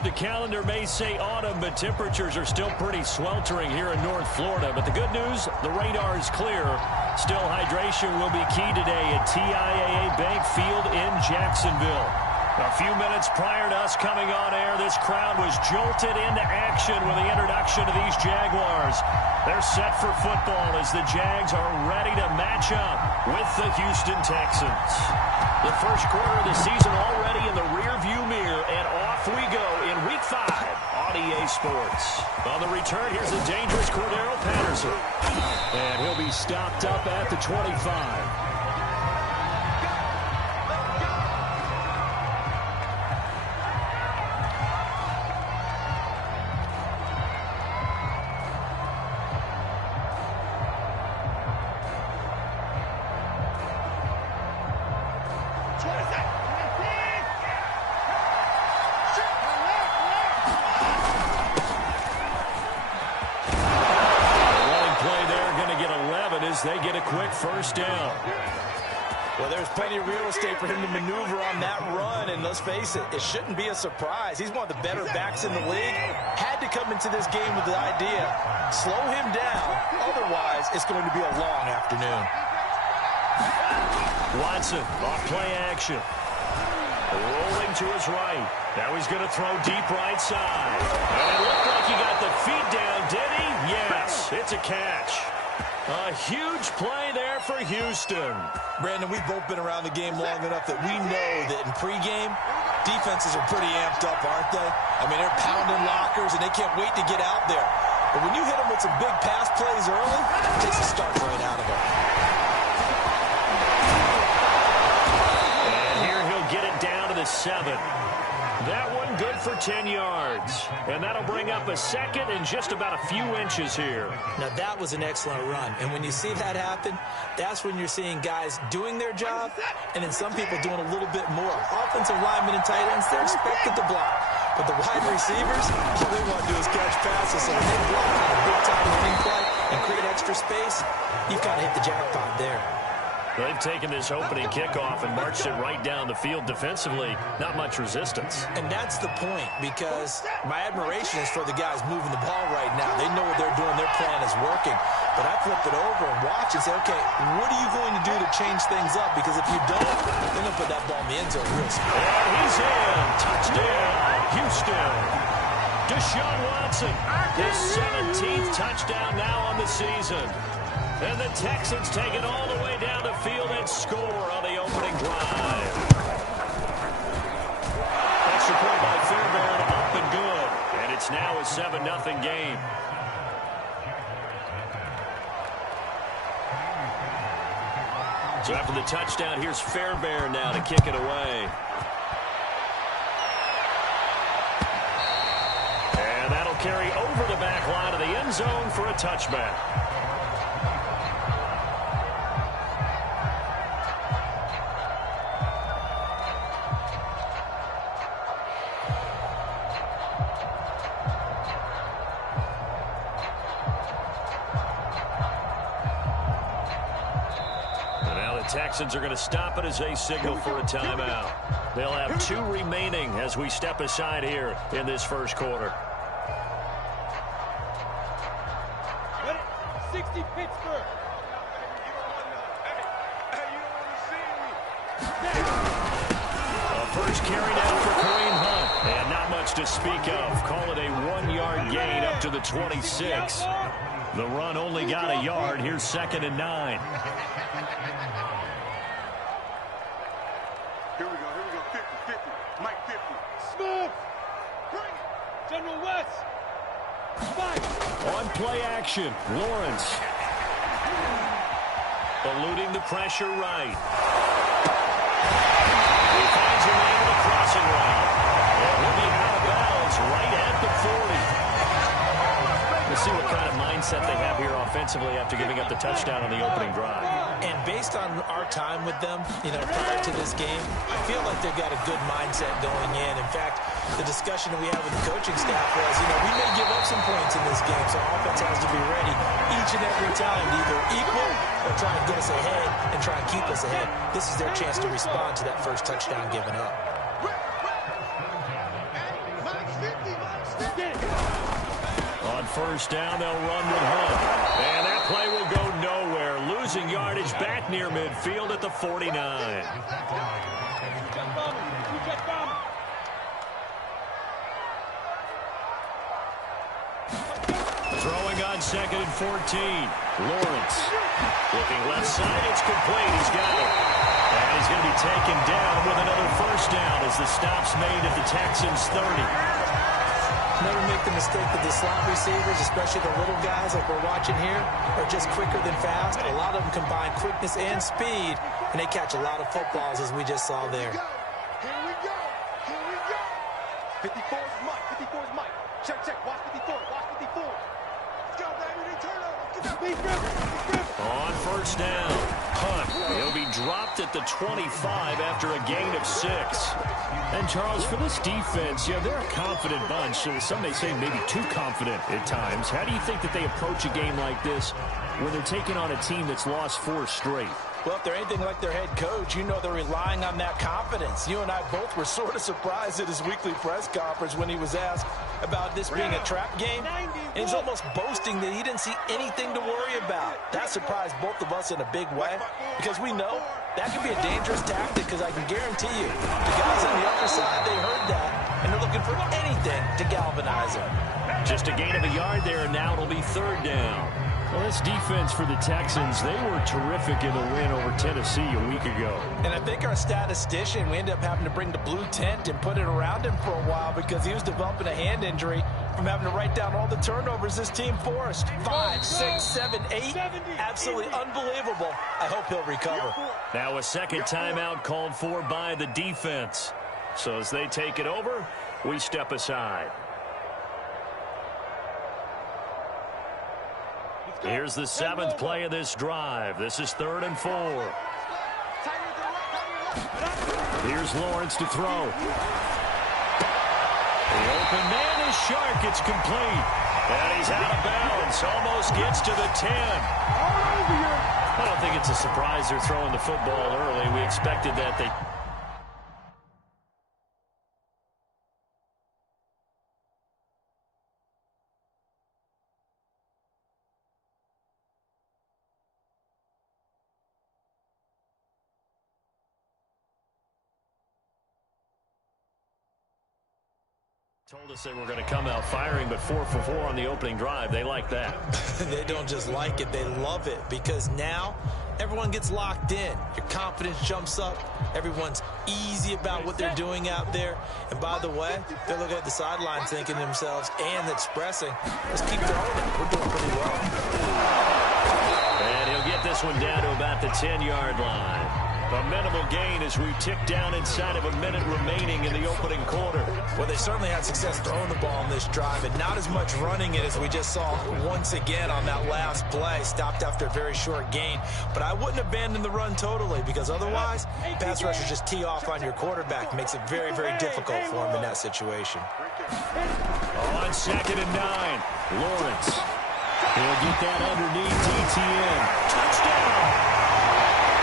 The calendar may say autumn, but temperatures are still pretty sweltering here in North Florida. But the good news, the radar is clear. Still, hydration will be key today at TIAA Bank Field in Jacksonville. A few minutes prior to us coming on air, this crowd was jolted into action with the introduction of these Jaguars. They're set for football as the Jags are ready to match up with the Houston Texans. The first quarter of the season already in the rearview mirror, and off we go in Week 5 on EA Sports. On the return, here's the dangerous Cordero Patterson. And he'll be stopped up at the 25. They get a quick first down. Well, there's plenty of real estate for him to maneuver on that run, and let's face it, it shouldn't be a surprise. He's one of the better backs in the league. Had to come into this game with the idea, slow him down, otherwise it's going to be a long afternoon. Watson, off play action. Rolling to his right. Now he's going to throw deep right side. And it looked like he got the feet down, did he? Yes, it's a catch. A huge play there for Houston. Brandon, we've both been around the game long enough that we know that in pregame, defenses are pretty amped up, aren't they? I mean, they're pounding lockers, and they can't wait to get out there. But when you hit them with some big pass plays early, it takes a start right out of them. And here he'll get it down to the 7. That one good for 10 yards. And that'll bring up a second and just about a few inches here. Now, that was an excellent run. And when you see that happen, that's when you're seeing guys doing their job and then some people doing a little bit more. Offensive linemen and tight ends, they're expected to block. But the wide receivers, all they want to do is catch passes. So when they block on a big-time running play and create extra space, you've got to hit the jackpot there. They've taken this opening kickoff and marched it right down the field defensively. Not much resistance. And that's the point, because my admiration is for the guys moving the ball right now. They know what they're doing. Their plan is working. But I flip it over and watch and say, okay, what are you going to do to change things up? Because if you don't, they're going to put that ball in the end zone real soon. And he's in. Touchdown, Houston. Deshaun Watson, his 17th touchdown now on the season. And the Texans take it all the way down the field and score on the opening drive. Extra point by Fairbairn, up and good. And it's now a 7-0 game. So after the touchdown, here's Fairbairn now to kick it away. And that'll carry over the back line of the end zone for a touchback. Texans are going to stop it as they signal for a timeout. They'll have 2 remaining as we step aside here in this first quarter. 60 Pittsburgh. A first carry down for Kareem Hunt. And not much to speak of. Call it a 1-yard gain up to the 26. The run only got a yard. Here's 2nd and 9. Here we go, 50-50, Mike 50. Smooth, bring it, General West, fight. On play action, Lawrence. Eluding the pressure right. He finds a man in the crossing route. And he'll be out of bounds right at the 40. We'll see what kind of mindset they have here offensively after giving up the touchdown on the opening drive. And based on our time with them, prior to this game, I feel like they've got a good mindset going in. In fact, the discussion that we had with the coaching staff was, we may give up some points in this game, so offense has to be ready each and every time to either equal or try and get us ahead and try and keep us ahead. This is their chance to respond to that first touchdown given up. first down. They'll run with Hunt. And that play will go nowhere. Losing yardage back near midfield at the 49. Throwing on 2nd and 14. Lawrence looking left side. It's complete. He's got it. And he's going to be taken down with another first down as the stop's made at the Texans' 30. Never make the mistake that the slot receivers, especially the little guys like we're watching here, are just quicker than fast. A lot of them combine quickness and speed, and they catch a lot of footballs, as we just saw there. Here we go. Here we go. 54 is Mike. 54 is Mike. Check, check. Watch 54. Watch 54. Let's go, baby. They turn over. Let's get that big grip. On first down, Hunt. He'll be dropped at the 25 after a gain of 6. And, Charles, for this defense, they're a confident bunch. Some may say maybe too confident at times. How do you think that they approach a game like this when they're taking on a team that's lost 4 straight? Well, if they're anything like their head coach, they're relying on that confidence. You and I both were sort of surprised at his weekly press conference when he was asked about this being a trap game. And he's almost boasting that he didn't see anything to worry about. That surprised both of us in a big way because we know that could be a dangerous tactic because I can guarantee you the guys on the other side, they heard that, and they're looking for anything to galvanize them. Just a gain of a yard there, and now it'll be 3rd down. Well, this defense for the Texans, they were terrific in the win over Tennessee a week ago. And I think our statistician, we ended up having to bring the blue tent and put it around him for a while because he was developing a hand injury from having to write down all the turnovers this team forced. 5, 6, 7, 8. Absolutely unbelievable. I hope he'll recover. Now a second timeout called for by the defense. So as they take it over, we step aside. Here's the 7th play of this drive. This is 3rd and 4. Here's Lawrence to throw. The open man is Shark. It's complete. And he's out of bounds. Almost gets to the 10. I don't think it's a surprise they're throwing the football early. We expected that. Told us they were going to come out firing, but 4 for 4 on the opening drive. They like that. They don't just like it, they love it, because now everyone gets locked in. Your confidence jumps up. Everyone's easy about what they're doing out there. And by the way, they're looking at the sidelines thinking to themselves and expressing, let's keep throwing it. We're doing pretty well. And he'll get this one down to about the 10-yard line. A minimal gain as we tick down inside of a minute remaining in the opening quarter. Well, they certainly had success throwing the ball on this drive, and not as much running it as we just saw once again on that last play. Stopped after a very short gain. But I wouldn't abandon the run totally, because otherwise, pass rushers just tee off on your quarterback. Makes it very, very difficult for him in that situation. On 2nd and 9, Lawrence. He'll get that underneath Etienne. Touchdown!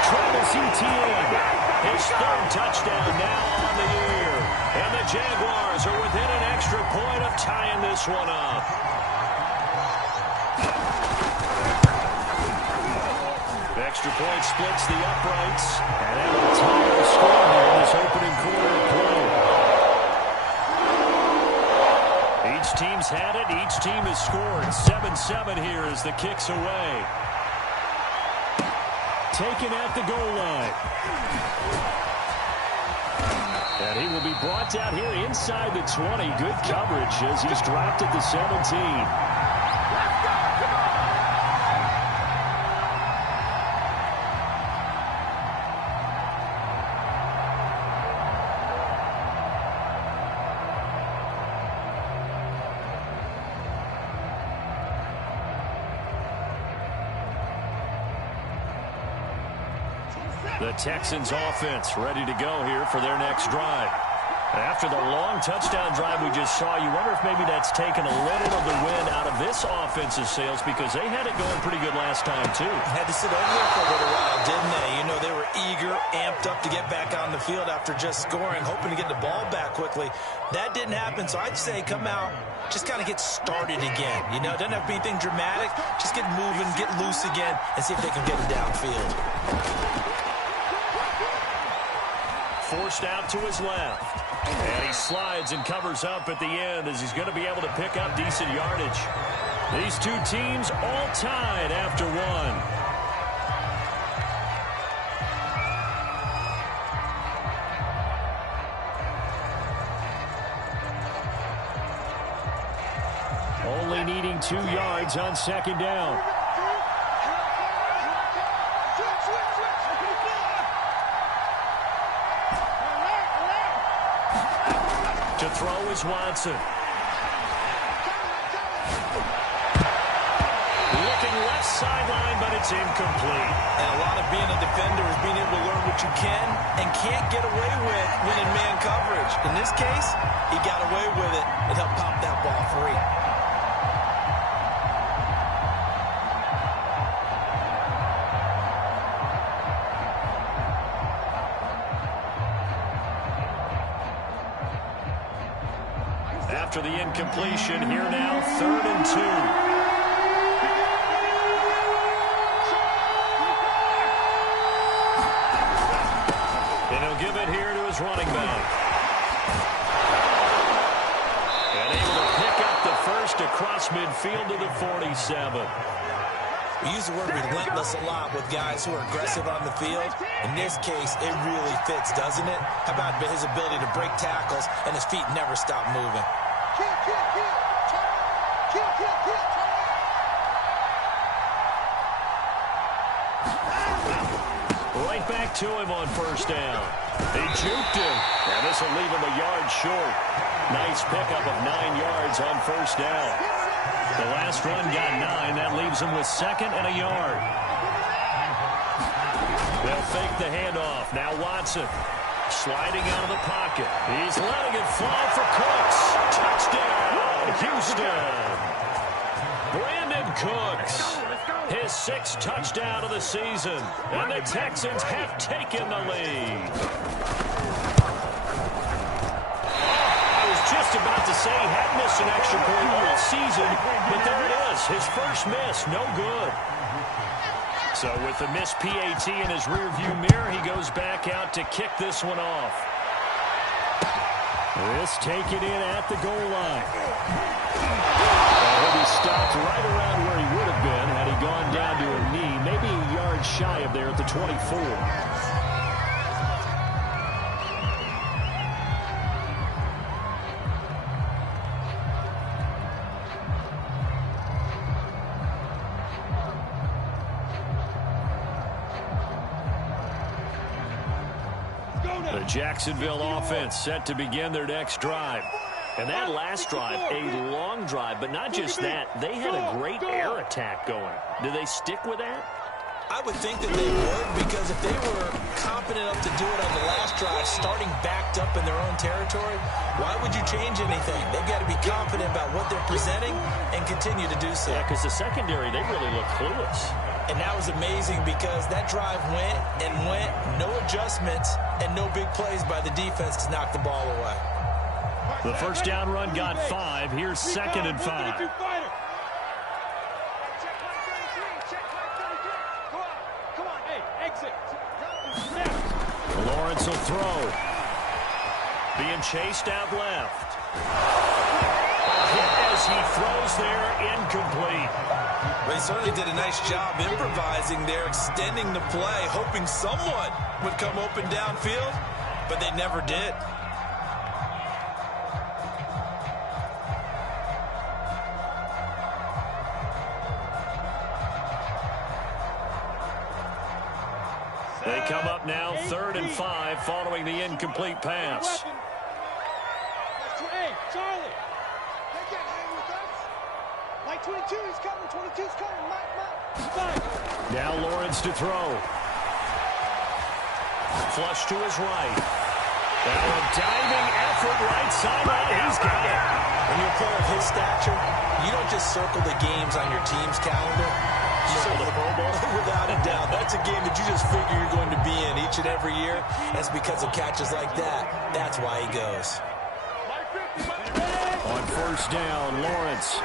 Travis Etienne, his 3rd touchdown now on the year. And the Jaguars are within an extra point of tying this one up. The extra point splits the uprights. And that will tie the score here in this opening quarter of play. Each team's had it. Each team has scored. 7-7 here as the kick's away. Taken at the goal line. And he will be brought down here inside the 20. Good coverage as he's dropped at the 17. The Texans offense ready to go here for their next drive. After the long touchdown drive we just saw, you wonder if maybe that's taken a little of the wind out of this offense's sails, because they had it going pretty good last time, too. Had to sit over there for a little while, didn't they? You know, they were eager, amped up to get back on the field after just scoring, hoping to get the ball back quickly. That didn't happen, so I'd say come out, just kind of get started again. You know, it doesn't have to be anything dramatic. Just get moving, get loose again, and see if they can get it downfield. Forced out to his left. And he slides and covers up at the end as he's going to be able to pick up decent yardage. These two teams all tied after one. Only needing 2 yards on second down. To throw is Watson. Looking left sideline, but it's incomplete. And a lot of being a defender is being able to learn what you can and can't get away with when in man coverage. In this case, he got away with it and helped pop that ball free. After the incompletion, here now, 3rd and 2. And he'll give it here to his running back. And able to pick up the first across midfield to the 47. We use the word relentless a lot with guys who are aggressive on the field. In this case, it really fits, doesn't it? How about his ability to break tackles and his feet never stop moving? Right back to him on first down. He juked him, and this will leave him a yard short. Nice pickup of 9 yards on first down. The last run got 9. That leaves him with 2nd and a yard. They'll fake the handoff. Now Watson sliding out of the pocket. He's letting it fly for Cooks. Touchdown, Houston. Brandon Cooks, his 6th touchdown of the season, and the Texans have taken the lead. I was just about to say he had missed an extra point all season, but there it is, his first miss, no good. So with the missed PAT in his rearview mirror, he goes back out to kick this one off. This taken in at the goal line. He'll be stopped right around where he would have been had he gone down to a knee, maybe a yard shy of there at the 24. The Jacksonville offense set to begin their next drive. And that last drive, a long drive, but not just that. They had a great air attack going. Do they stick with that? I would think that they would, because if they were competent enough to do it on the last drive, starting backed up in their own territory, why would you change anything? They've got to be confident about what they're presenting and continue to do so. Yeah, because the secondary, they really look clueless. And that was amazing because that drive went and went, no adjustments, and no big plays by the defense to knock the ball away. The first down run got 5. Here's 2nd and 5. Lawrence will throw. Being chased out left. As he throws there, incomplete. Well, he certainly did a nice job improvising there, extending the play, hoping someone would come open downfield, but they never did. They come up now 3rd and 5 following the incomplete pass. Hey, Charlie. They can't hang with us. Like 22, he's coming. 22's coming. Mike. Now Lawrence to throw. Flush to his right. Now a diving effort right sideline. He's got it. When you're a player of his stature, you don't just circle the games on your team's calendar. You circle the Pro Bowl. Without a doubt. That's a game that you just figure you're going to be in each and every year. That's because of catches like that. That's why he goes. On first down, Lawrence.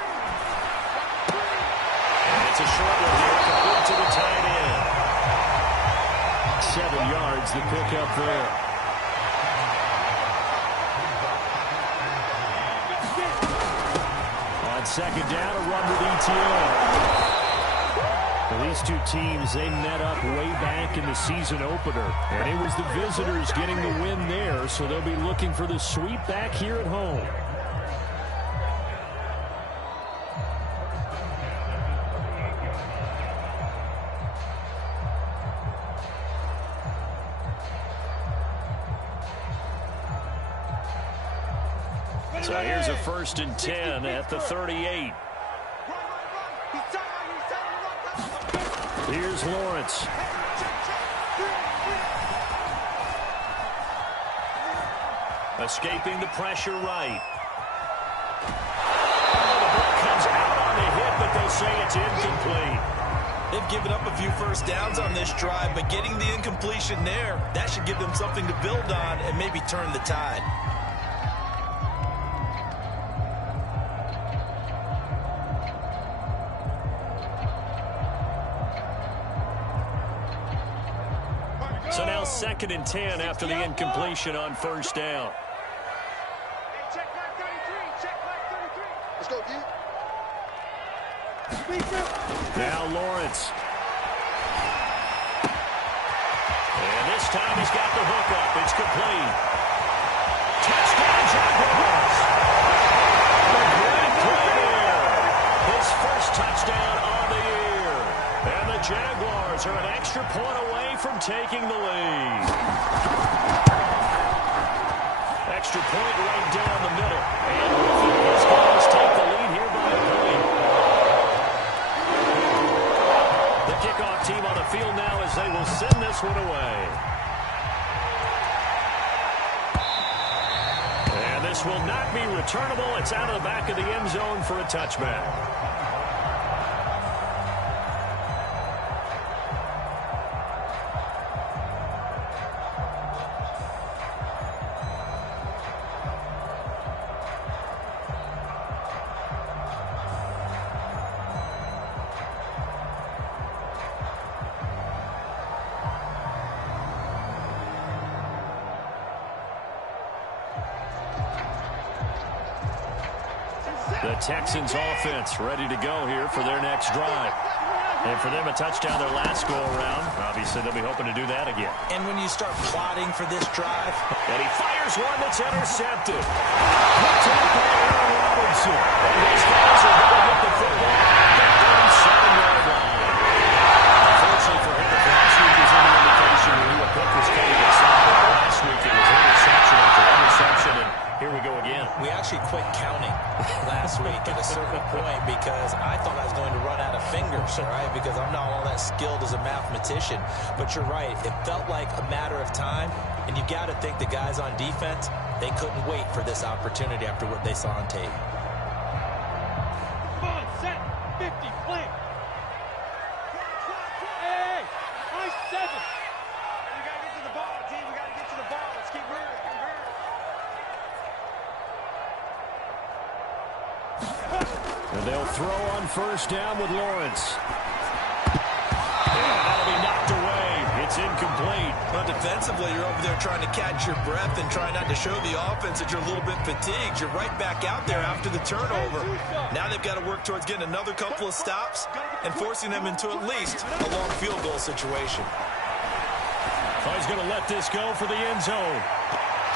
And it's a short one here, complete to the tight end. 7 yards, the pickup there. On second down, a run with ETN. Well, these two teams, they met up way back in the season opener. And it was the visitors getting the win there, so they'll be looking for the sweep back here at home. So here's a 1st and 10 at the 38. Here's Lawrence. Escaping the pressure right. Oh, the ball comes out on the hit, but they'll say it's incomplete. They've given up a few first downs on this drive, but getting the incompletion there, that should give them something to build on and maybe turn the tide. So now 2nd and 10 after the incompletion on first down. Check back 33. Check back 33. Let's go, dude. Now Lawrence. And this time he's got the hook up. It's complete. Touchdown, Jaguars. A great play there. His first touchdown on the year. And the Jaguars are an extra point away from taking the lead. Extra point right down the middle. And these guys take the lead here by a point. The kickoff team on the field now as they will send this one away. And this will not be returnable. It's out of the back of the end zone for a touchback. The Texans offense ready to go here for their next drive. And for them, a touchdown their last go-around. Obviously, they'll be hoping to do that again. And when you start plotting for this drive, and he fires one that's intercepted. Good tackle by Aaron Robinson. And these guys are going to get the football at the 37-yard line. Unfortunately for him, if last week was any indication when he put this coming to something. Last week it was interception after interception, and here we go again. we actually quit counting last week at a certain point because I thought I was going to run out of fingers, all right, because I'm not all that skilled as a mathematician. But you're right. It felt like a matter of time, and you got to think the guys on defense, they couldn't wait for this opportunity after what they saw on tape. Come on, set, 50, play. Hey, nice 7. We got to get to the ball, team. We got to get to the ball. Let's keep moving. And they'll throw on first down with Lawrence. And that'll be knocked away. It's incomplete. Well, defensively, you're over there trying to catch your breath and trying not to show the offense that you're a little bit fatigued. You're right back out there after the turnover. Now they've got to work towards getting another couple of stops and forcing them into at least a long field goal situation. Oh, he's going to let this go for the end zone.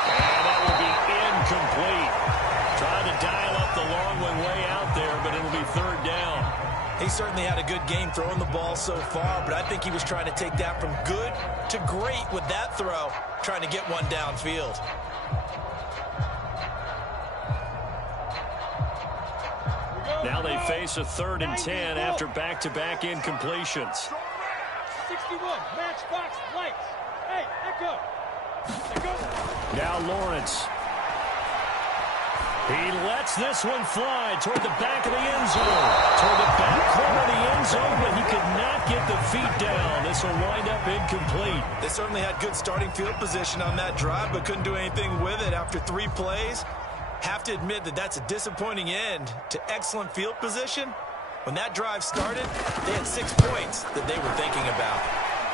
And that will be incomplete. Trying to dial up the long one way out there, but it'll be third down. He certainly had a good game throwing the ball so far, but I think he was trying to take that from good to great with that throw, trying to get one downfield. Now they face a 3rd and 10 after back-to-back incompletions. 61, matchbox lights. Hey, let go. Now Lawrence. He lets this one fly toward the back of the end zone. Toward the back corner of the end zone, but he could not get the feet down. This will wind up incomplete. They certainly had good starting field position on that drive, but couldn't do anything with it after 3 plays. Have to admit that that's a disappointing end to excellent field position. When that drive started, they had 6 points that they were thinking about.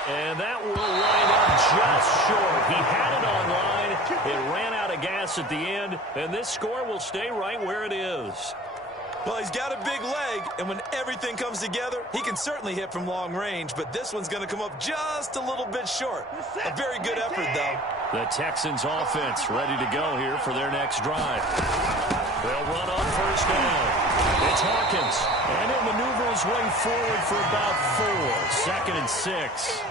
And that will line up just short. He had it on line. It ran out of gas at the end, and this score will stay right where it is. Well, he's got a big leg, and when everything comes together, he can certainly hit from long range, but this one's going to come up just a little bit short. A very good effort, though. The Texans offense ready to go here for their next drive. They'll run on first down. It's Hawkins, and he'll maneuver his way forward for about 4. 2nd and 6.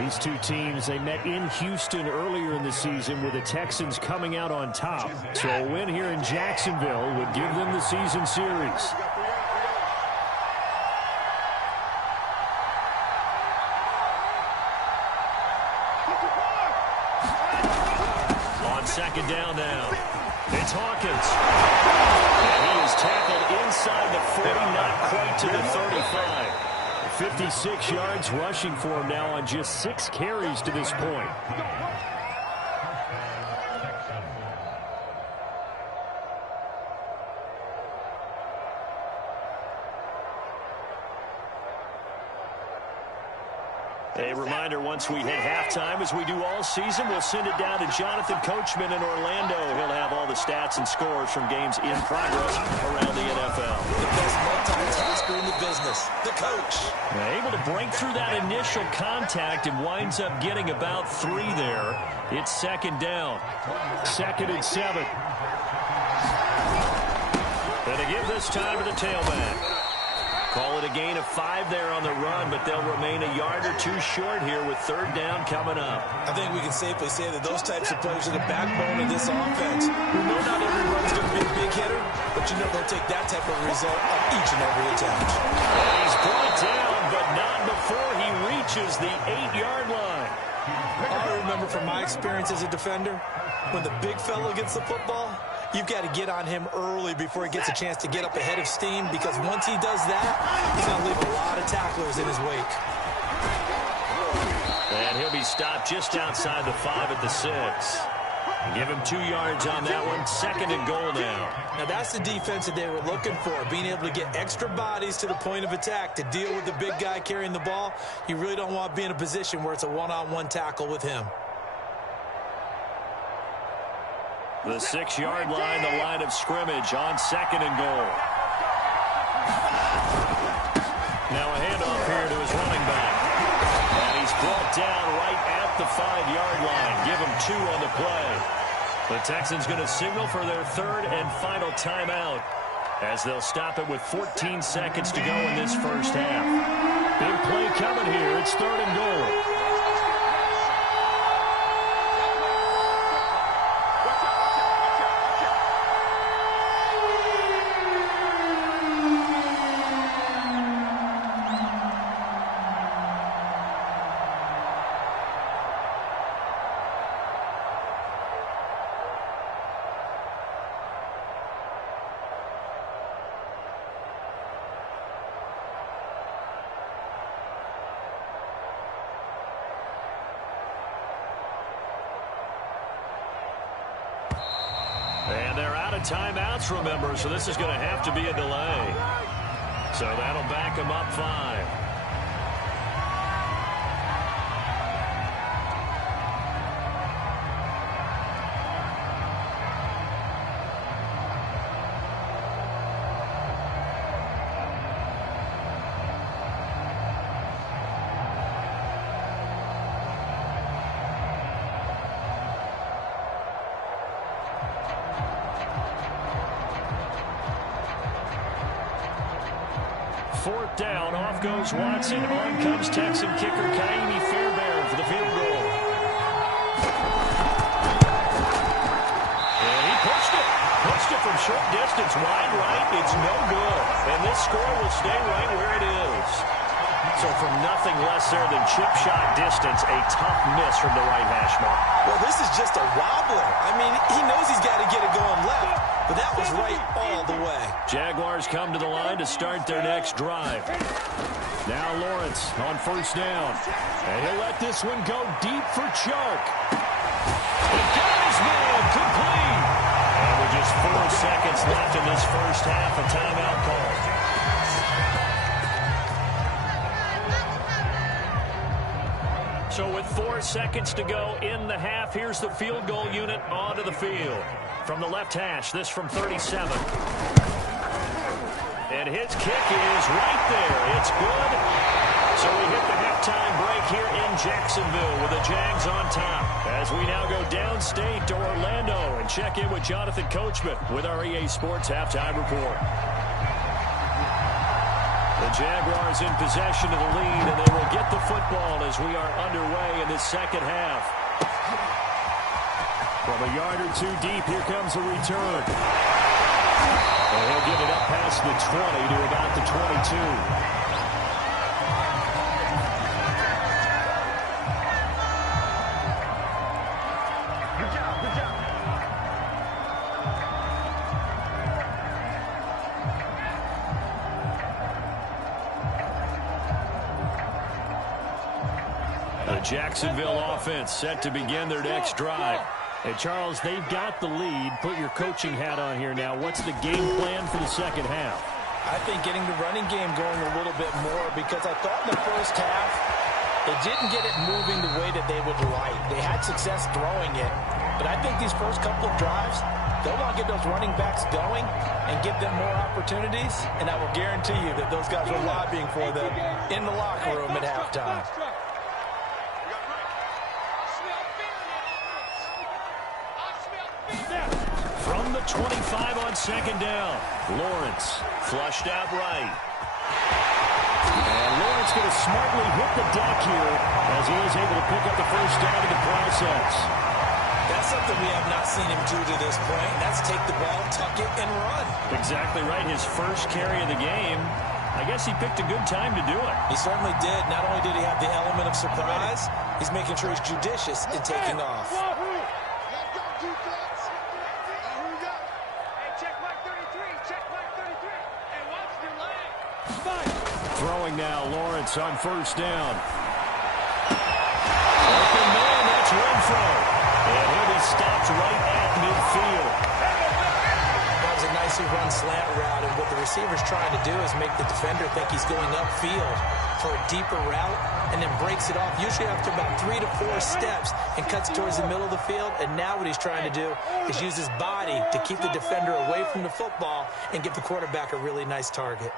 These two teams, they met in Houston earlier in the season with the Texans coming out on top. So a win here in Jacksonville would give them the season series. On 2nd down now, it's Hawkins. And he is tackled inside the 40, not quite to the 35. 56 yards rushing for him now on just 6 carries to this point. A reminder, once we hit halftime, as we do all season, we'll send it down to Jonathan Coachman in Orlando. He'll have all the stats and scores from games in progress around the NFL. The best multitasker in the business, the coach. Able to break through that initial contact and winds up getting about 3 there. It's 2nd down. 2nd and 7. And to give this time to the tailback. Call it a gain of 5 there on the run, but they'll remain a yard or 2 short here with 3rd down coming up. I think we can safely say that those types of players are the backbone of this offense. We know not every run's going to be a big hitter, but you know they'll take that type of result on each and every attempt. And he's brought down, but not before he reaches the 8-yard line. I remember from my experience as a defender, when the big fella gets the football, you've got to get on him early before he gets a chance to get up ahead of steam, because once he does that, he's going to leave a lot of tacklers in his wake. And he'll be stopped just outside the 5 at the 6. Give him 2 yards on that one. 2nd and goal now. Now that's the defense that they were looking for, being able to get extra bodies to the point of attack to deal with the big guy carrying the ball. You really don't want to be in a position where it's a one-on-one tackle with him. The 6-yard line, the line of scrimmage on 2nd and goal. Now a handoff here to his running back. And he's brought down right at the 5-yard line. Give him 2 on the play. The Texans going to signal for their 3rd and final timeout, as they'll stop it with 14 seconds to go in this first half. Big play coming here. It's 3rd and goal. And they're out of timeouts, remember, so this is going to have to be a delay. So that'll back them up 5. Fourth down, off goes Watson. On comes Texan kicker Kaimi Fairbairn for the field goal. And he pushed it from short distance, wide right. It's no good. And this score will stay right where it is. So So from nothing less there than chip shot distance, a tough miss from the right hash mark. Well, this is just a wobbler. I mean, he knows he's got to get it going left, but that was right all the way. Jaguars come to the line to start their next drive. Now Lawrence on first down. And he'll let this one go deep for Chark. He got his man complete. And with just 4 seconds left in this first half, a timeout call. So with 4 seconds to go in the half, here's the field goal unit onto the field. From the left hash, this from 37. And his kick is right there. It's good. So we hit the halftime break here in Jacksonville with the Jags on top. As we now go downstate to Orlando and check in with Jonathan Coachman with our EA Sports Halftime Report. The Jaguars in possession of the lead, and they will get the football as we are underway in this second half. From a yard or two deep, here comes the return. And he'll get it up past the 20 to about the 22. Jacksonville offense set to begin their next drive. Hey, Charles, they've got the lead. Put your coaching hat on here now. What's the game plan for the second half? I think getting the running game going a little bit more, because I thought in the first half they didn't get it moving the way that they would like. They had success throwing it, but I think these first couple of drives, they'll want to get those running backs going and give them more opportunities, and I will guarantee you that those guys were lobbying for them in the locker room at halftime. From the 25 on second down, Lawrence flushed out right. And Lawrence going to smartly hit the deck here as he is able to pick up the first down in the process. That's something we have not seen him do to this point. That's take the ball, tuck it, and run. Exactly right. His first carry of the game. I guess he picked a good time to do it. He certainly did. Not only did he have the element of surprise, he's making sure he's judicious in taking off. Throwing now, Lawrence on first down. Open man, that's Renfro. And he'll be stopped right at midfield. That was a nicely run slant route, and what the receiver's trying to do is make the defender think he's going upfield for a deeper route, and then breaks it off, usually after about 3 to 4 steps, and cuts towards the middle of the field. And now what he's trying to do is use his body to keep the defender away from the football and give the quarterback a really nice target.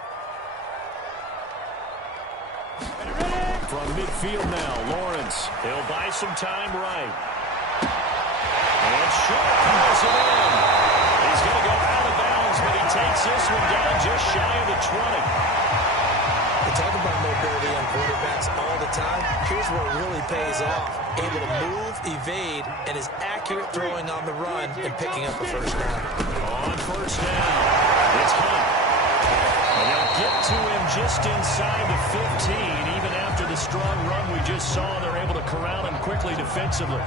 From midfield now, Lawrence. He'll buy some time right. And short pulls it in. He's going to go out of bounds, but he takes this one down just shy of the 20. We talk about mobility on quarterbacks all the time. Here's where it really pays off. Able to move, evade, and is accurate throwing on the run and picking up a first down. On first down, it's Hunt. And they'll get to him just inside the 15. Even after the strong run we just saw, they're able to corral him quickly defensively.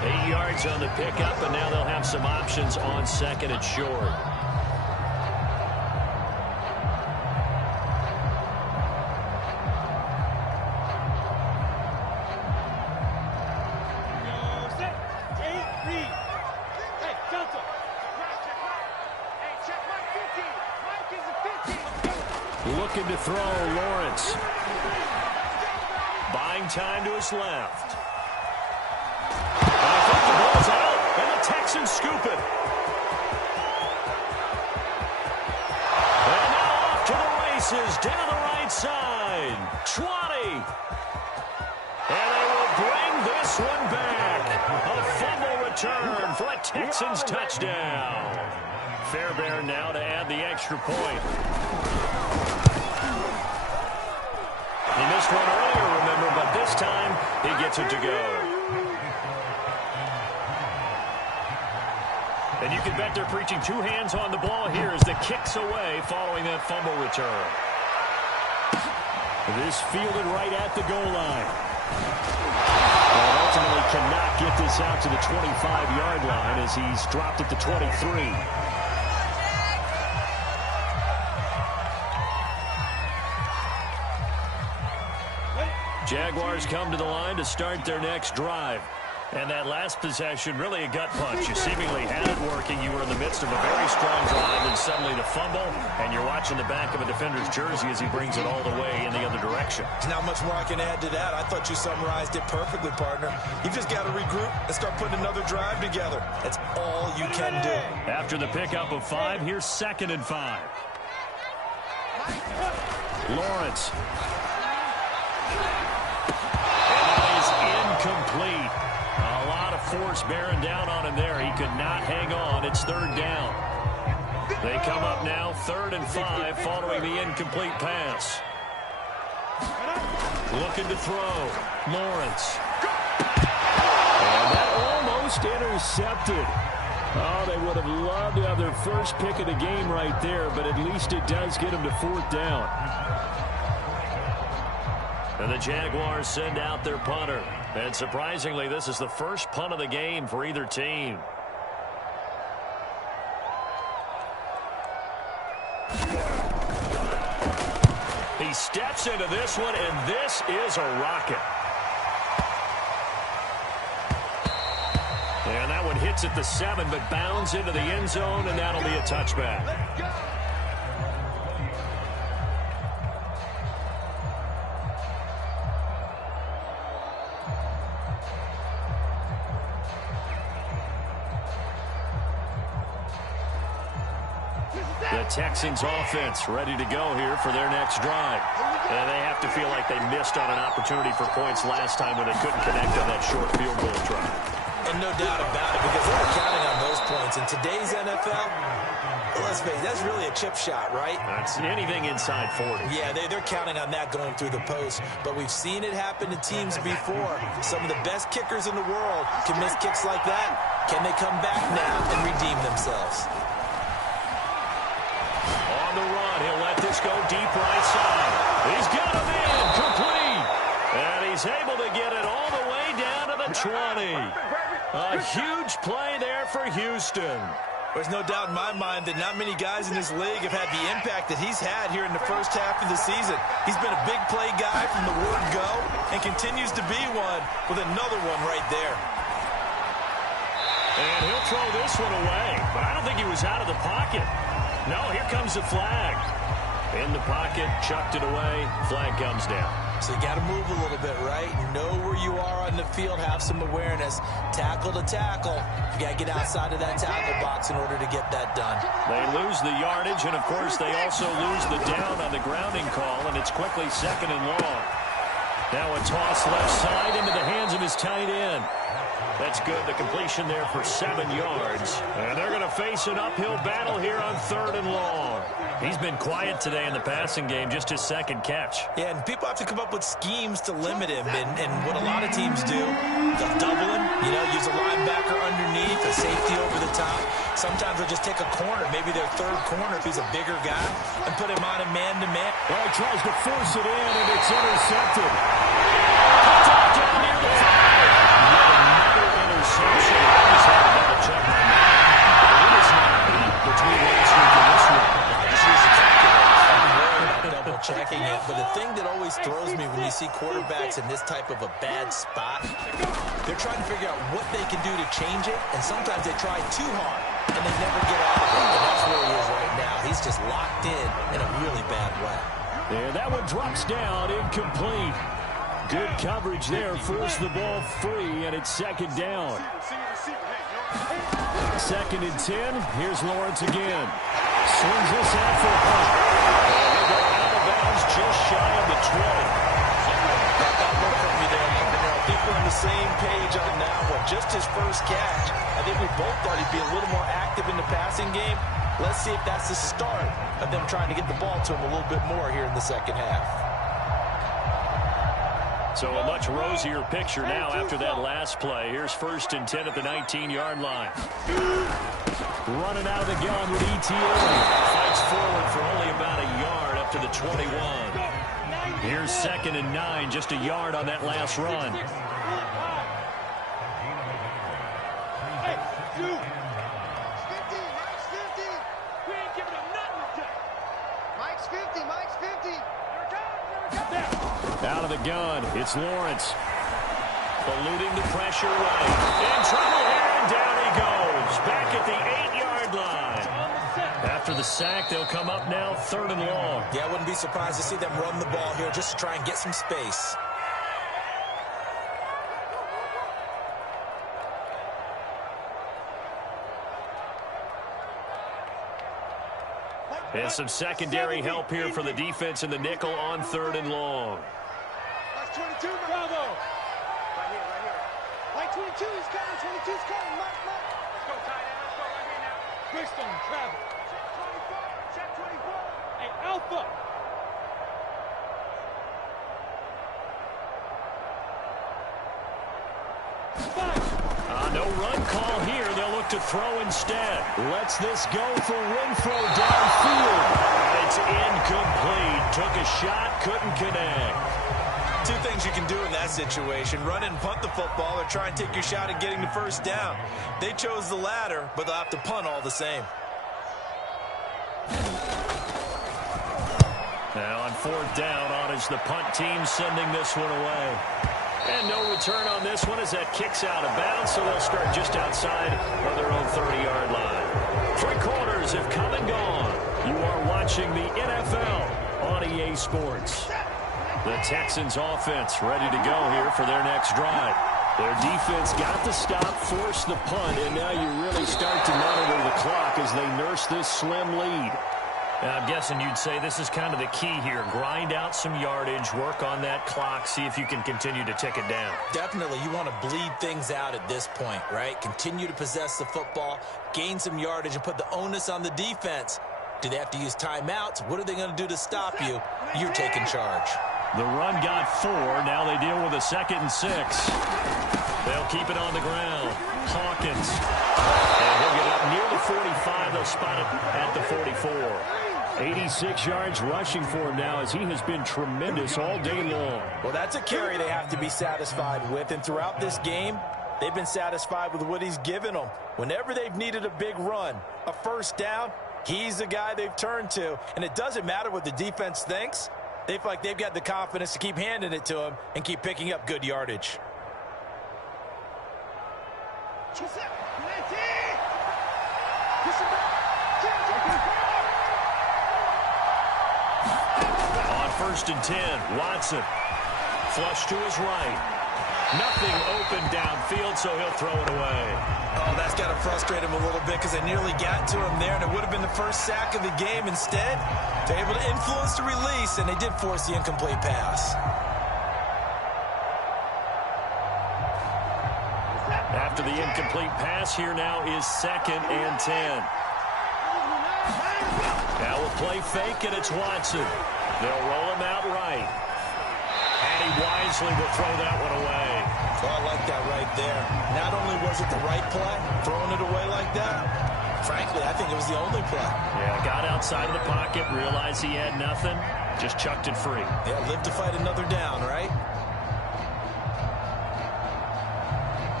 8 yards on the pickup, and now they'll have some options on second and short. Looking to throw, Lawrence. Buying time to his left. And I think the ball's out, and the Texans scoop it. And now off to the races, down the right side. 20. And they will bring this one back. A fumble return for a Texans touchdown. Fairbairn now to add the extra point. He missed one earlier, remember, but this time he gets it to go. And you can bet they're preaching 2 hands on the ball here as the kick's away following that fumble return. This fielded right at the goal line. And ultimately cannot get this out to the 25-yard line as he's dropped it to 23. Jaguars come to the line to start their next drive. And that last possession, really a gut punch. You seemingly had it working. You were in the midst of a very strong drive, and suddenly the fumble, and you're watching the back of a defender's jersey as he brings it all the way in the other direction. There's not much more I can add to that. I thought you summarized it perfectly, partner. You've just got to regroup and start putting another drive together. That's all you can do. After the pickup of 5, here's 2nd and 5. Lawrence. And that is incomplete. A lot of force bearing down on him there. He could not hang on. It's 3rd down. They come up now 3rd and 5 following the incomplete pass. Looking to throw. Lawrence. And that almost intercepted. Oh, they would have loved to have their first pick of the game right there, but at least it does get them to 4th down. And the Jaguars send out their punter. And surprisingly, this is the first punt of the game for either team. He steps into this one, and this is a rocket. And that one hits at the 7, but bounds into the end zone, and that'll be a touchback. The Texans offense ready to go here for their next drive. And they have to feel like they missed on an opportunity for points last time when they couldn't connect on that short field goal try. And no doubt about it, because they're counting on those points. In today's NFL, let's face it, that's really a chip shot, right? That's anything inside 40. Yeah, they're counting on that going through the post. But we've seen it happen to teams before. Some of the best kickers in the world can miss kicks like that. Can they come back now and redeem themselves? On the run, he'll let this go deep right side. He's got him in, complete. And he's able to get it all the way down to the 20. A huge play there for Houston. There's no doubt in my mind that not many guys in this league have had the impact that he's had here in the first half of the season. He's been a big play guy from the word go and continues to be one with another one right there. And he'll throw this one away, but I don't think he was out of the pocket. No, here comes the flag. In the pocket, chucked it away, flag comes down. So you got to move a little bit, right? Know where you are on the field, have some awareness. Tackle to tackle. You got to get outside of that tackle box in order to get that done. They lose the yardage, and of course they also lose the down on the grounding call, and it's quickly 2nd and long. Now a toss left side into the hands of his tight end. That's good. The completion there for 7 yards. And they're going to face an uphill battle here on 3rd and long. He's been quiet today in the passing game, just his 2nd catch. Yeah, and people have to come up with schemes to limit him. And what a lot of teams do, they'll double him, use a linebacker underneath, a safety over the top. Sometimes they'll just take a corner, maybe their 3rd corner if he's a bigger guy, and put him on a man-to-man. Well, he tries to force it in, and it's intercepted. Down near the 5. Interception. I just had to double check my math. It is now 8 between last week and this week. I just use the calculator. I'm worried about double checking it. But the thing that always throws me when you see quarterbacks in this type of a bad spot, they're trying to figure out what they can do to change it. And sometimes they try too hard, and they never get out of it. And that's where he is right now. He's just locked in a really bad way. And that one drops down, incomplete. Good coverage there, forced the ball free, and it's 2nd down. 2nd and 10. Here's Lawrence again. Swings this out for a punt. They go out of bounds just shy of the 20. I think we're on the same page on that one. Just his first catch. I think we both thought he'd be a little more active in the passing game. Let's see if that's the start of them trying to get the ball to him a little bit more here in the 2nd half. So a much rosier picture now after that last play. Here's 1st and 10 at the 19-yard line. Running out of the gun with ETA. Fights forward for only about a yard up to the 21. Here's 2nd and 9, just a yard on that last run. Hey, dude. Mike's 50. Mike's 50. We ain't giving him nothing today. Mike's 50. Mike's 50. Out of the gun, it's Lawrence. Eluding the pressure right. In trouble here, and down he goes. Back at the 8-yard line. After the sack, they'll come up now 3rd and long. Yeah, I wouldn't be surprised to see them run the ball here just to try and get some space. And some secondary help here for the defense in the nickel on 3rd and long. That's 22, Bravo. Right here, right here. Like 22, he's coming. 22's coming. Mike. Let's go, tight end. Let's go right here now. Bristol, travel. Check 24. Check 24. Hey, Alpha. No run call here. They'll look to throw instead. Lets this go for Renfro downfield. It's incomplete. Took a shot, couldn't connect. Two things you can do in that situation: run and punt the football, or try and take your shot at getting the first down. They chose the latter, but they'll have to punt all the same. Now on 4th down, on is the punt team sending this one away. And no return on this one as that kicks out of bounds, so they'll start just outside of their own 30-yard line. 3 quarters have come and gone. You are watching the NFL on EA Sports. The Texans offense ready to go here for their next drive. Their defense got the stop, forced the punt, and now you really start to monitor the clock as they nurse this slim lead. And I'm guessing you'd say this is kind of the key here. Grind out some yardage, work on that clock, see if you can continue to tick it down. Definitely, you want to bleed things out at this point, right? Continue to possess the football, gain some yardage, and put the onus on the defense. Do they have to use timeouts? What are they going to do to stop you? You're taking charge. The run got 4. Now they deal with a 2nd and 6. They'll keep it on the ground. Hawkins. And he'll get up near the 45. They'll spot it at the 44. 86 yards rushing for him now as he has been tremendous all day long. Well, that's a carry they have to be satisfied with, and throughout this game, they've been satisfied with what he's given them. Whenever they've needed a big run, a first down, he's the guy they've turned to. And it doesn't matter what the defense thinks. They feel like they've got the confidence to keep handing it to him and keep picking up good yardage. On 1st and 10, Watson. Flush to his right. Nothing open downfield, so he'll throw it away. Oh, that's got to frustrate him a little bit because they nearly got to him there, and it would have been the first sack of the game. Instead, they're able to influence the release, and they did force the incomplete pass. After the incomplete pass, here now is 2nd and 10. Now we'll play fake, and it's Watson. They'll roll him out right. And he wisely will throw that one away. Oh, I like that right there. Not only was it the right play, throwing it away like that, frankly, I think it was the only play. Yeah, got outside of the pocket, realized he had nothing, just chucked it free. Yeah, live to fight another down, right?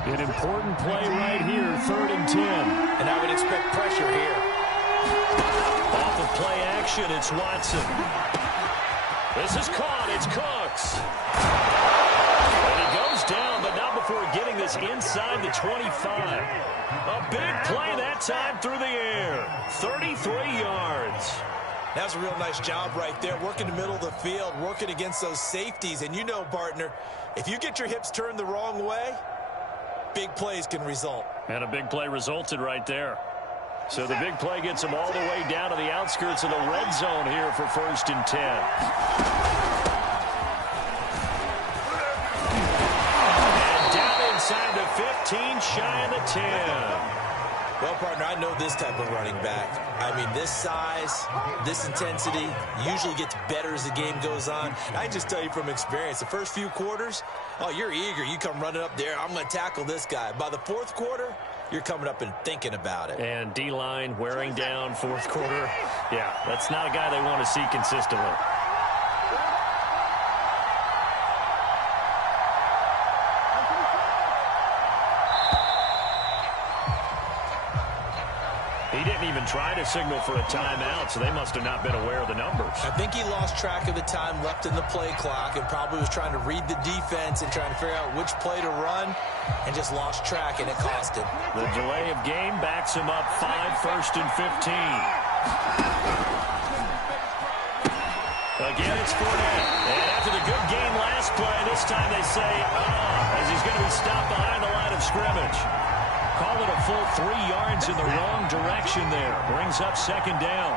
An important play right here, 3rd and 10. And I would expect pressure here. Off of play action, it's Watson. This is caught, it's Cooks. And he goes down, but not before getting this inside the 25. A big play that time through the air. 33 yards. That was a real nice job right there, working the middle of the field, working against those safeties. And you know, partner, if you get your hips turned the wrong way, big plays can result. And a big play resulted right there. So the big play gets them all the way down to the outskirts of the red zone here for 1st and 10. And down inside the 15, shy of the 10. Well, partner, I know this type of running back. I mean, this size, this intensity usually gets better as the game goes on. I just tell you from experience, the first few quarters, oh, you're eager. You come running up there, I'm going to tackle this guy. By the 4th quarter, you're coming up and thinking about it. And D-line wearing down 4th quarter. Yeah, that's not a guy they want to see consistently. He didn't even try to signal for a timeout, so they must have not been aware of the numbers. I think he lost track of the time left in the play clock and probably was trying to read the defense and trying to figure out which play to run and just lost track, and it cost him. The delay of game backs him up 5, 1st and 15. Again, it's Fournette. And after the good game last play, this time they say, as he's going to be stopped behind the line of scrimmage. Call it a full 3 yards in the wrong direction there. Brings up 2nd down.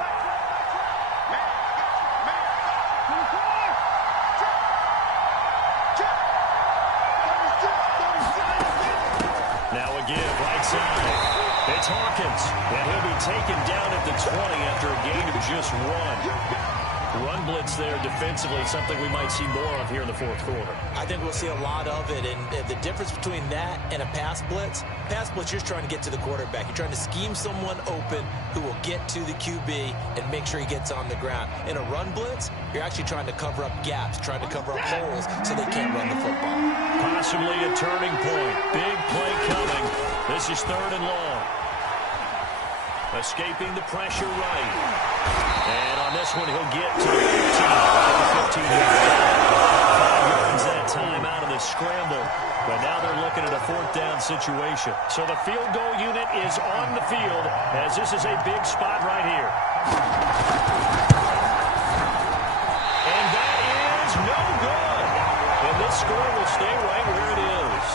Now again, right side. It's Hawkins. And he'll be taken down at the 20 after a gain of just 1. Run blitz there defensively, something we might see more of here in the 4th quarter. I think we'll see a lot of it, and the difference between that and a pass blitz, you're just trying to get to the quarterback. You're trying to scheme someone open who will get to the QB and make sure he gets on the ground. In a run blitz, you're actually trying to cover up gaps, trying to cover up holes so they can't run the football. Possibly a turning point. Big play coming. This is 3rd and long. Escaping the pressure right. And on this one, he'll get to the 15. Right at the 15-yard line. 5 yards that time out of the scramble. But now they're looking at a 4th down situation. So the field goal unit is on the field as this is a big spot right here. And that is no good. And this score will stay right where it is.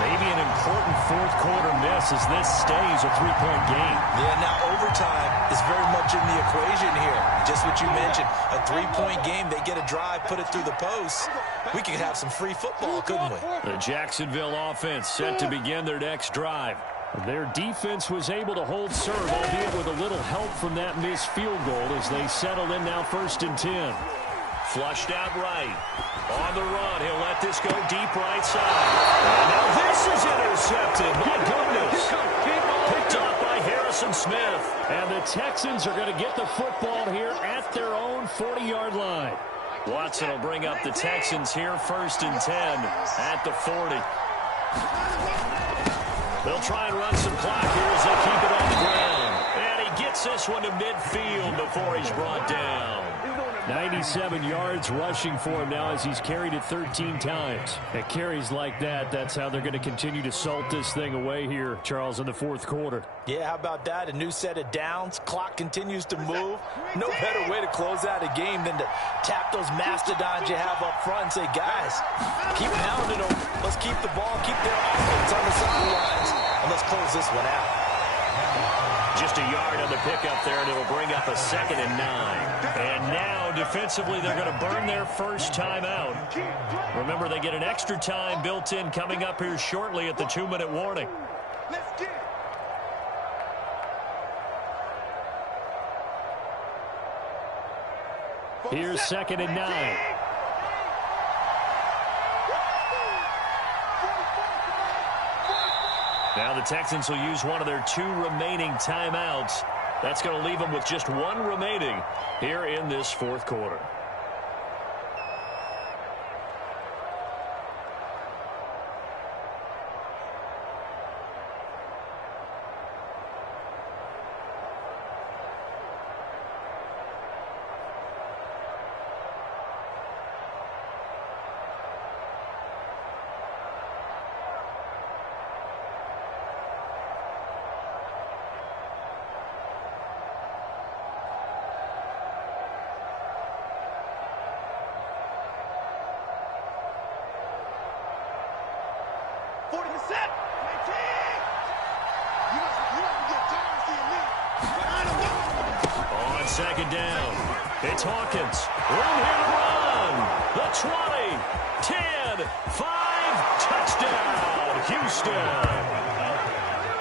Maybe an important 4th quarter miss as this stays a 3-point game. Yeah, now overtime is very much in the equation here. Just what you mentioned, a 3-point game. They get a drive, put it through the posts. We could have some free football, couldn't we? The Jacksonville offense set to begin their next drive. Their defense was able to hold serve, albeit with a little help from that missed field goal as they settle in now 1st and 10. Flushed out right. On the run, he'll let this go deep right side. And now this is intercepted. My goodness. Picked off by Harrison Smith. And the Texans are going to get the football here at their own 40-yard line. Watson will bring up the Texans here 1st and 10 at the 40. They'll try and run some clock here as they keep it on the ground. And he gets this one to midfield before he's brought down. 97 yards rushing for him now as he's carried it 13 times. At carries like that, that's how they're going to continue to salt this thing away here, Charles, in the 4th quarter. Yeah, how about that? A new set of downs. Clock continues to move. No better way to close out a game than to tap those mastodons you have up front and say, guys, keep pounding them. Let's keep the ball, keep their offense on the sidelines, and let's close this one out. Just a yard on the pickup there, and it'll bring up a 2nd and 9. And now, defensively, they're going to burn their first time out. Remember, they get an extra time built in coming up here shortly at the 2-minute warning. Here's 2nd and 9. Now the Texans will use one of their 2 remaining timeouts. That's going to leave them with just 1 remaining here in this 4th quarter. On 2nd down, it's Hawkins. Room here to run. The 20, 10, 5, touchdown, Houston.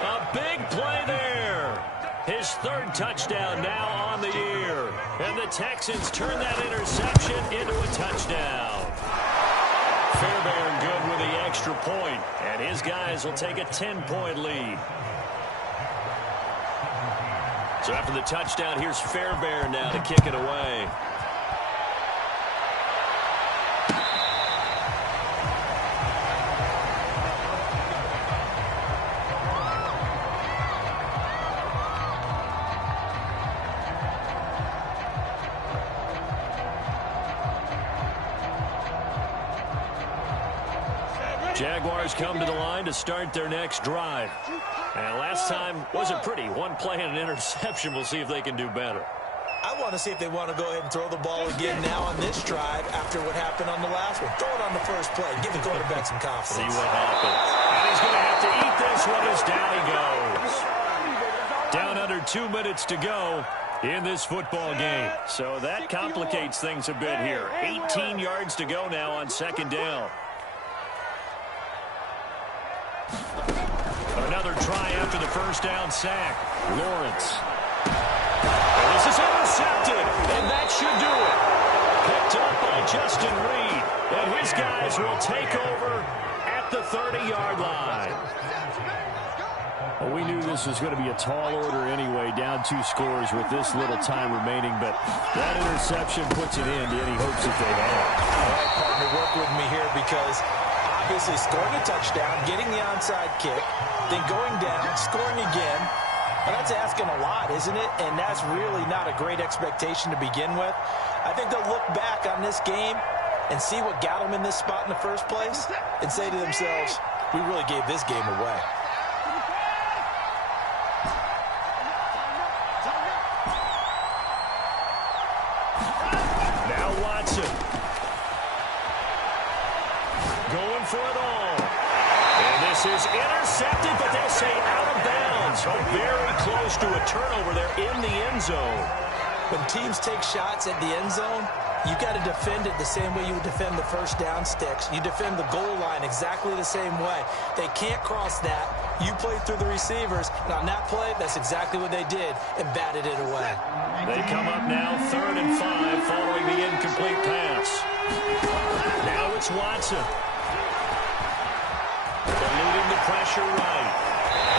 A big play there. His 3rd touchdown now on the year. And the Texans turn that interception into a touchdown. Fairbairn good with the extra point, and his guys will take a 10-point lead. So after the touchdown, here's Fairbairn now to kick it away. Jaguars come to the line to start their next drive. And last time wasn't pretty. One play and an interception. We'll see if they can do better. I want to see if they want to go ahead and throw the ball again now on this drive after what happened on the last one. Throw it on the first play. Give the quarterback some confidence. See what happens. And he's going to have to eat this one as down he goes. Down under 2 minutes to go in this football game. So that complicates things a bit here. 18 yards to go now on second down. Another try after the first down sack. Lawrence. And this is intercepted, and that should do it. Picked up by Justin Reed, and his guys will take over at the 30-yard line. Well, we knew this was going to be a tall order anyway, down 2 scores with this little time remaining, but that interception puts it in to any hopes that they have. All right, partner, work with me here because obviously scoring a touchdown, getting the onside kick, then going down, scoring again. Well, that's asking a lot, isn't it? And that's really not a great expectation to begin with. I think they'll look back on this game and see what got them in this spot in the first place and say to themselves, we really gave this game away. Now Watson. Going for it all. And this is intercepted, but they'll say out of bounds. So very close to a turnover there in the end zone. When teams take shots at the end zone, you got to defend it the same way you would defend the first down sticks. You defend the goal line exactly the same way. They can't cross that. You play through the receivers, and on that play, that's exactly what they did and batted it away. They come up now 3rd and 5 following the incomplete pass. Now it's Watson. Eluding the pressure right.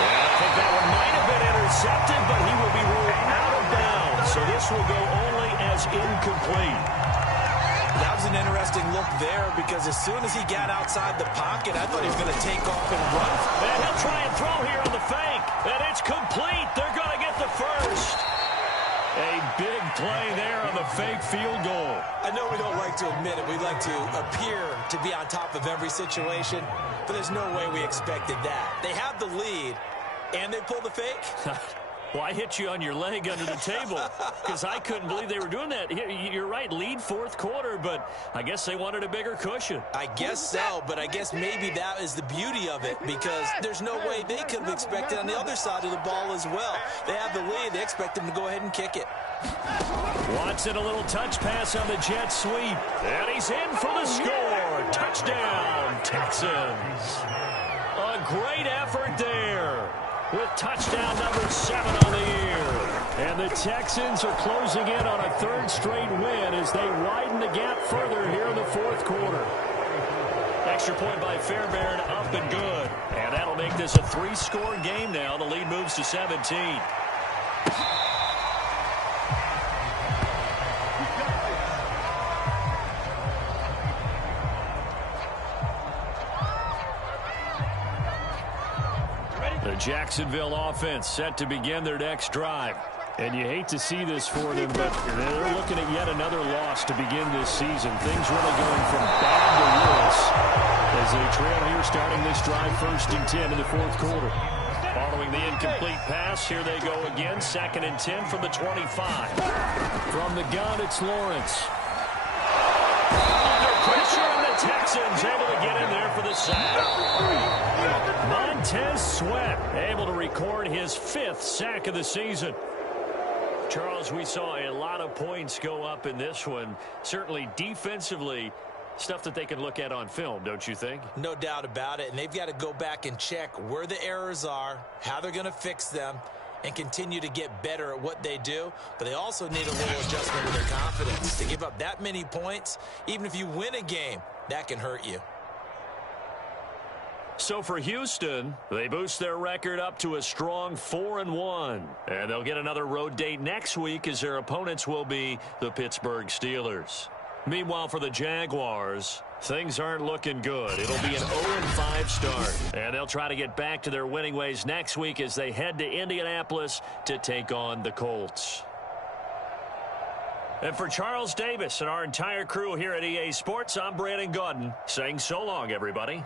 And I think that one might have been intercepted, but he will be ruled out of bounds. So this will go only as incomplete. That was an interesting look there because as soon as he got outside the pocket, I thought he was going to take off and run. And he'll try and throw here on the fake. And it's complete. They're going to get the first. A big play there on the fake field goal. I know we don't like to admit it. We like to appear to be on top of every situation, but there's no way we expected that. They have the lead, and they pull the fake. Well, I hit you on your leg under the table because I couldn't believe they were doing that. You're right, lead fourth quarter, but I guess they wanted a bigger cushion. I guess so, but I guess maybe that is the beauty of it because there's no way they could have expected on the other side of the ball as well. They have the lead. They expect them to go ahead and kick it. Watson, a little touch pass on the jet sweep, and he's in for the score. Touchdown, Texans. A great effort there, with touchdown number 7 on the year. And the Texans are closing in on a 3rd straight win as they widen the gap further here in the 4th quarter. Extra point by Fairbairn, up and good. And that'll make this a 3-score game now. The lead moves to 17. The Jacksonville offense set to begin their next drive. And you hate to see this for them, but they're looking at yet another loss to begin this season. Things really going from bad to worse as they trail here starting this drive 1st and 10 in the 4th quarter. Following the incomplete pass, here they go again. 2nd and 10 from the 25. From the gun, it's Lawrence. Under pressure, and the Texans able to get in there for the sack. Montez Sweat able to record his 5th sack of the season. Charles, we saw a lot of points go up in this one. Certainly defensively, stuff that they can look at on film, don't you think? No doubt about it. And they've got to go back and check where the errors are, how they're going to fix them, and continue to get better at what they do. But they also need a little adjustment with their confidence. To give up that many points, even if you win a game, that can hurt you. So for Houston, they boost their record up to a strong 4-1. And they'll get another road date next week as their opponents will be the Pittsburgh Steelers. Meanwhile, for the Jaguars, things aren't looking good. It'll be an 0-5 start. And they'll try to get back to their winning ways next week as they head to Indianapolis to take on the Colts. And for Charles Davis and our entire crew here at EA Sports, I'm Brandon Gaudin saying so long, everybody.